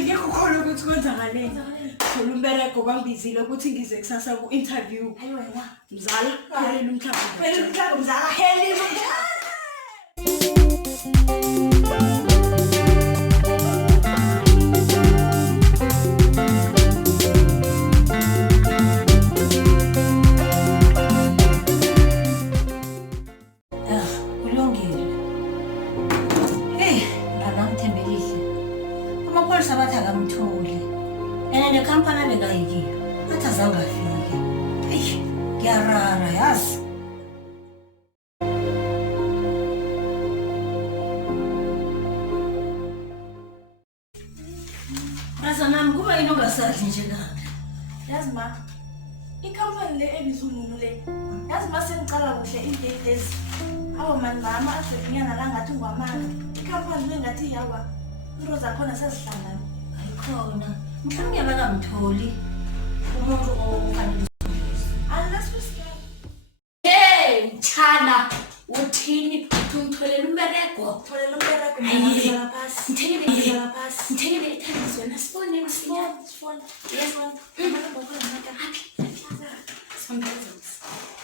Ngeke ukhona ukuthi kwenzakaleni. Thola umbereko kwangibizile ukuthi ngize kusasa ku-interview. Hayi wena. Mzala, phelela umhlaba. Phelela umhlaba mzala, phelela umhlaba. Sabathi akamtholi and nekhampani abekayikiyo athi azange afike. Eyi, ngiyarara yazi. Razanami, kuba yini ongasadli nje kanti? Yazi ma, ikhampani le ebizwa uNunu le, yazi ma sengicala kuhle iindate lezi. Awu mani mama asevinyana la ngathi ngwamanga. Ikhampani le ngathi yawa, into zakhona sezihlangana. Ayikhona, mhlawumbe abakamtholi umuntu ofanele Alasibusiya. Hey, mtshana, uthini? Ungitholela umbereko. Tholela umbereko ngizala phasi. Ngithengele phasi. Ngithengele ithandisi wena sifone Sifone. Yes, one. Amana bokho ngaka. Sifone.